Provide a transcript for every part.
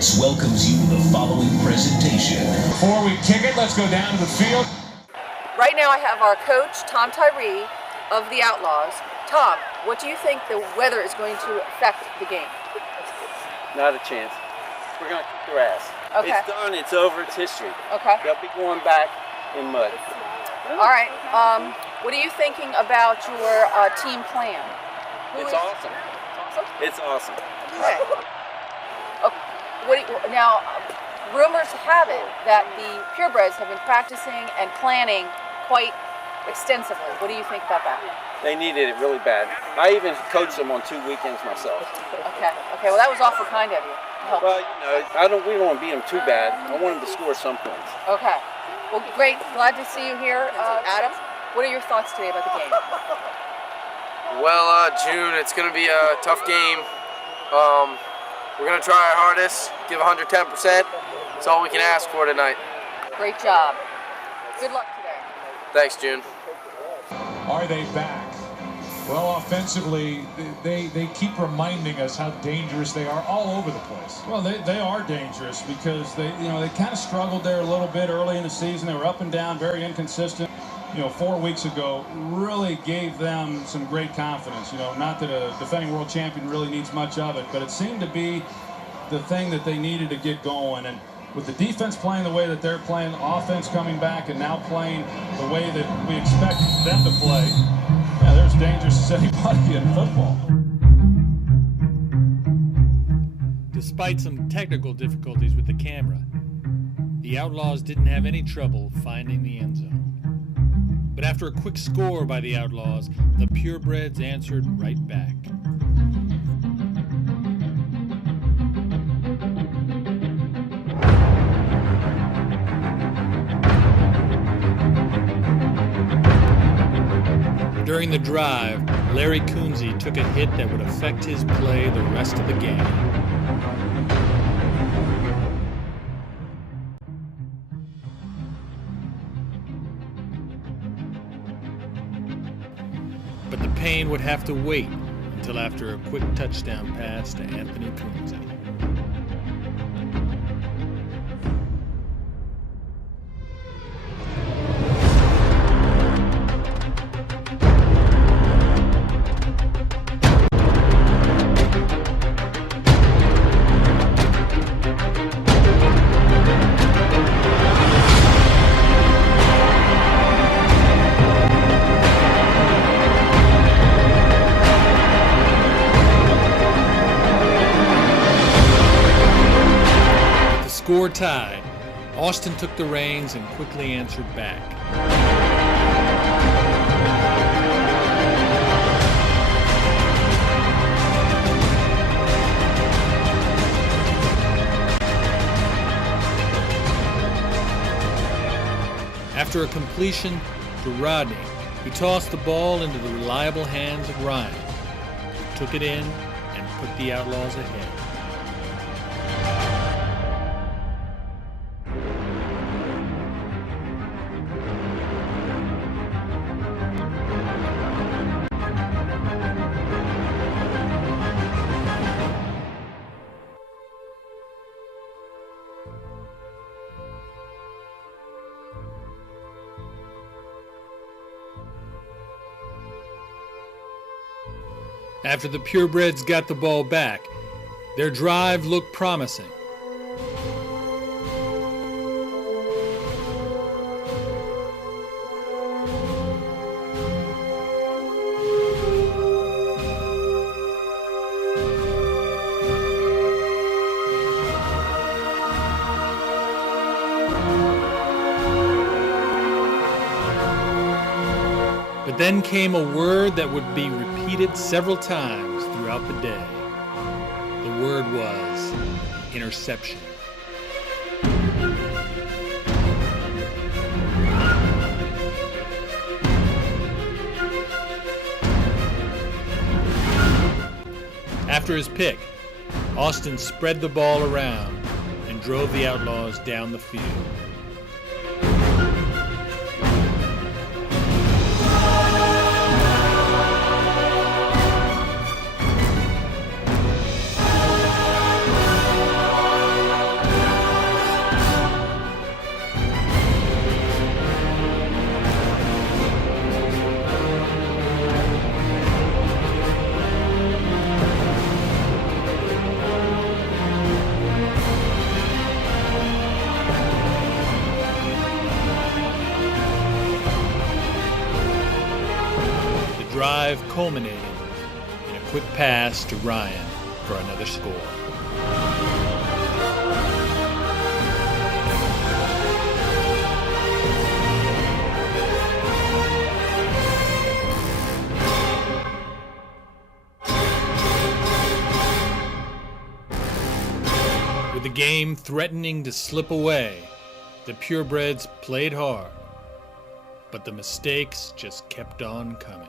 Sports welcomes you the following presentation. Before we kick it, let's go down to the field. Right now I have our coach, Tom Tyree of the Outlaws. Tom, what do you think the weather is going to affect the game? Not a chance. We're going to kick their ass. Okay. It's done. It's over. It's history. Okay. They'll be going back in mud. All right. What are you thinking about your team plan? It's awesome. It's awesome. Okay. Now, rumors have it that the purebreds have been practicing and planning quite extensively. What do you think about that? They needed it really bad. I even coached them on 2 weekends myself. Okay. Well, that was awful kind of you. Well, we don't want to beat them too bad. I want them to score some points. Okay. Well, great. Glad to see you here. Adam, what are your thoughts today about the game? Well, June, it's going to be a tough game. We're going to try our hardest, give 110%. That's all we can ask for tonight. Great job. Good luck today. Thanks, June. Are they back? Well, offensively, they keep reminding us how dangerous they are all over the place. Well, they are dangerous because they kind of struggled there a little bit early in the season. They were up and down, very inconsistent. 4 weeks ago really gave them some great confidence. Not that a defending world champion really needs much of it, but it seemed to be the thing that they needed to get going. And with the defense playing the way that they're playing, offense coming back and now playing the way that we expect them to play, yeah, they're as dangerous as anybody in football. Despite some technical difficulties with the camera, the Outlaws didn't have any trouble finding the end zone. But after a quick score by the Outlaws, the purebreds answered right back. During the drive, Larry Coonsey took a hit that would affect his play the rest of the game. But the pain would have to wait until after a quick touchdown pass to Anthony Coonsey. Score tied, Austin took the reins and quickly answered back. After a completion to Rodney, he tossed the ball into the reliable hands of Ryan, who took it in and put the Outlaws ahead. After the purebreds got the ball back, their drive looked promising. But then came a word that would be repeated several times throughout the day. The word was interception. After his pick, Austin spread the ball around and drove the Outlaws down the field. drive culminated in a quick pass to Ryan for another score. With the game threatening to slip away, the purebreds played hard, but the mistakes just kept on coming.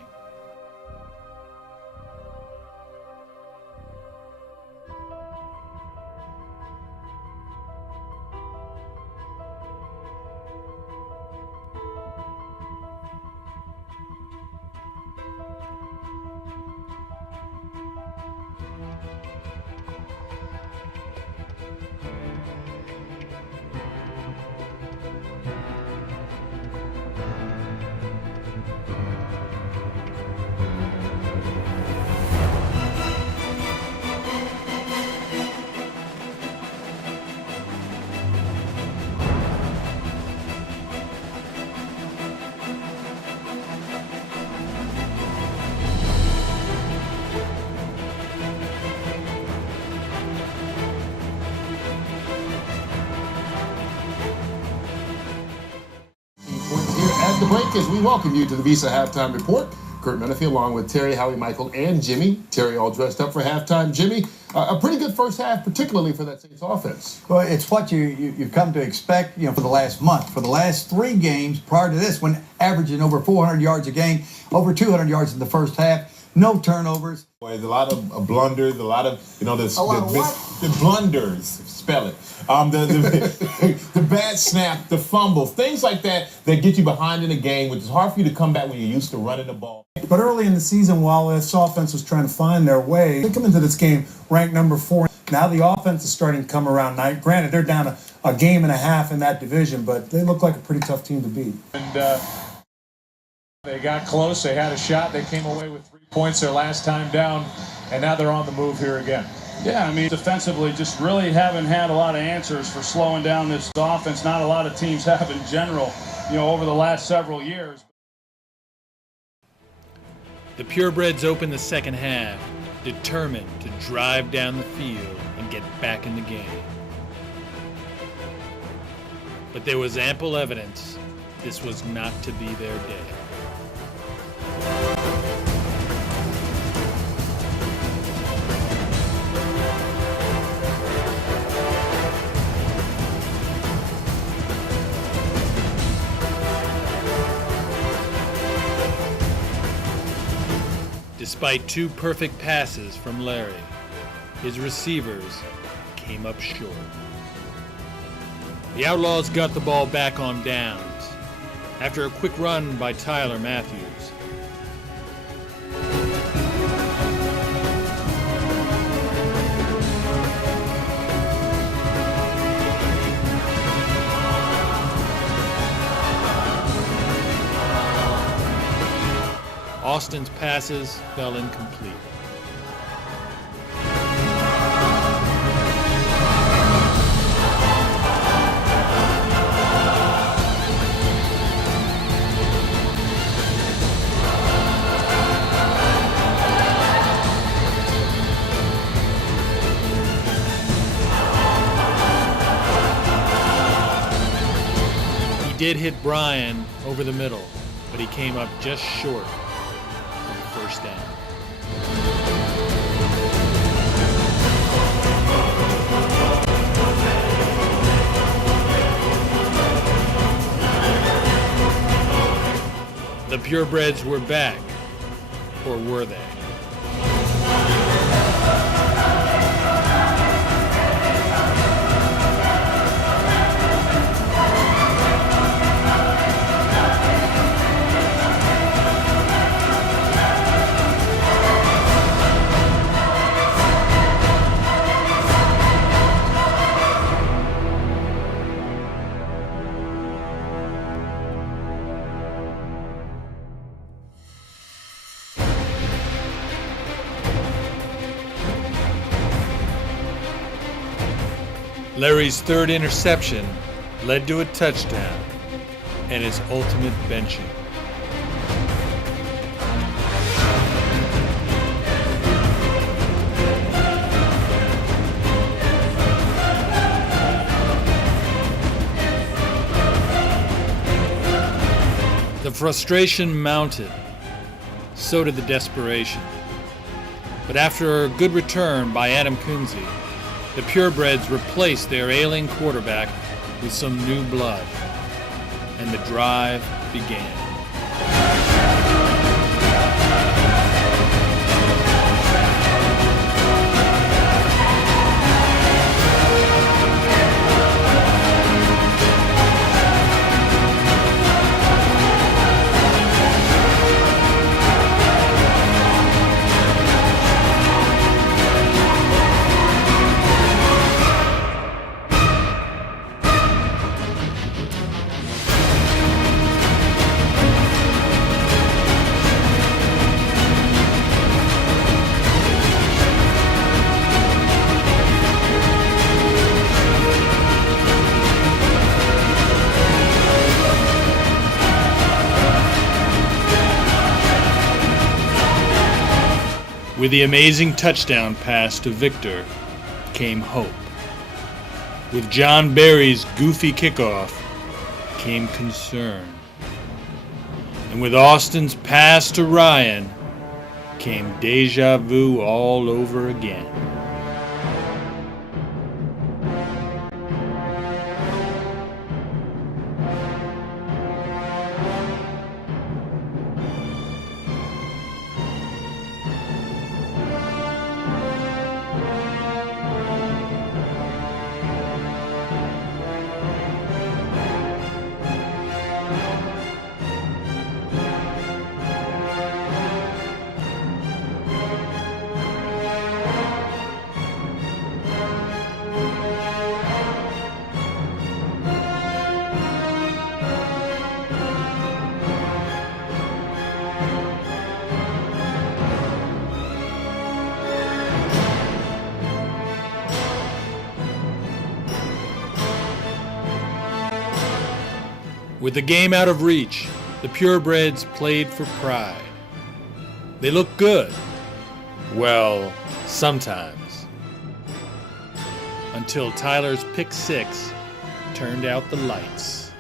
At the break, as we welcome you to the Visa Halftime Report, Kurt Menefee along with Terry, Howie, Michael, and Jimmy. Terry all dressed up for halftime. Jimmy, a pretty good first half, particularly for that Saints offense. Well, it's what you've come to expect, for the last month. For the last 3 games prior to this one, averaging over 400 yards a game, over 200 yards in the first half, no turnovers. There's a lot of blunders, a lot of, the blunders, spell it. The bad snap, the fumbles, things like that get you behind in a game, which is hard for you to come back when you're used to running the ball. But early in the season, while this offense was trying to find their way, they come into this game ranked number 4. Now the offense is starting to come around. Now, granted, they're down a game and a half in that division, but they look like a pretty tough team to beat. And they got close. They had a shot. They came away with 3 points their last time down, and now they're on the move here again. Yeah, I mean, defensively, just really haven't had a lot of answers for slowing down this offense. Not a lot of teams have in general, over the last several years. The purebreds opened the second half, determined to drive down the field and get back in the game. But there was ample evidence this was not to be their day. Despite 2 perfect passes from Larry, his receivers came up short. The Outlaws got the ball back on downs after a quick run by Tyler Matthews. Austin's passes fell incomplete. He did hit Brian over the middle, but he came up just short. First down. The purebreds were back, or were they? Larry's 3rd interception led to a touchdown and his ultimate benching. frustration mounted. So did the desperation. But after a good return by Adam Kunze, the Purebreds replaced their ailing quarterback with some new blood, and the drive began. With the amazing touchdown pass to Victor came hope. With John Barry's goofy kickoff came concern. And with Austin's pass to Ryan came deja vu all over again. With the game out of reach, the Purebreds played for pride. They looked good. Well, sometimes. Until Tyler's pick six turned out the lights.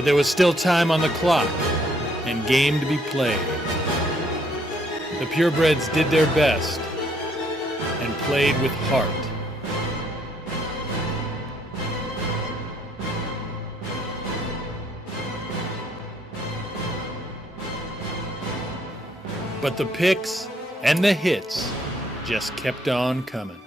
But there was still time on the clock and game to be played. The Purebreds did their best and played with heart. But the picks and the hits just kept on coming.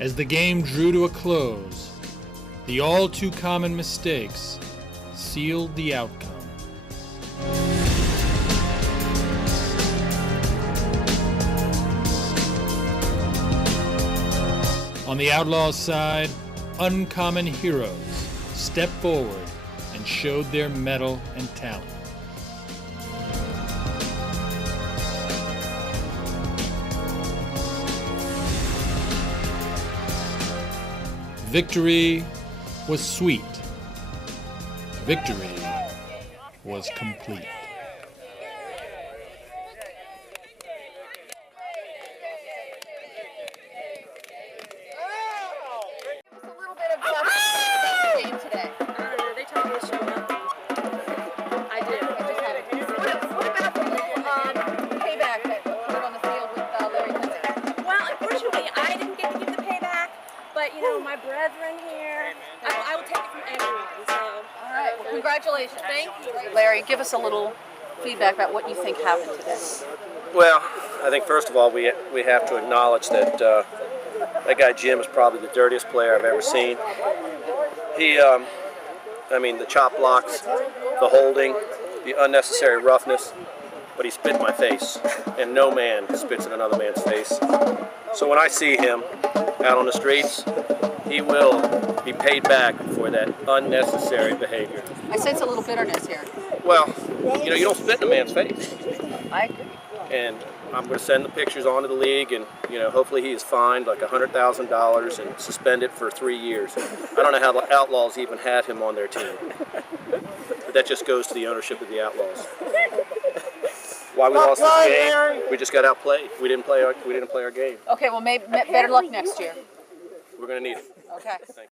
As the game drew to a close, the all too common mistakes sealed the outcome. On the Outlaws' side, uncommon heroes stepped forward and showed their mettle and talent. Victory was sweet, victory was complete. A little bit of the game today. They told me to show up. I did. What about the little payback that put on the field with Larry Lindsey? Well, unfortunately, I didn't get to give the payback, but you know, my brethren here, I will take it from everyone. So, all right. Well, congratulations. Thank you. Larry, give us a little feedback about what you think happened today. Well, I think first of all we have to acknowledge that that guy Jim is probably the dirtiest player I've ever seen. He, I mean, the chop blocks, the holding, the unnecessary roughness, but he spit in my face, and no man spits in another man's face. So when I see him out on the streets, he will be paid back for that unnecessary behavior. I sense a little bitterness here. Well, you know, you don't spit in a man's face. I agree. And I'm going to send the pictures on to the league, and you know, hopefully he is fined like $100,000 and suspended for 3 years. I don't know how the Outlaws even had him on their team, but that just goes to the ownership of the Outlaws. Why we lost this game? We just got outplayed. We didn't play our game. Okay. Well, maybe better luck next year. We're going to need it. Okay. Thank you.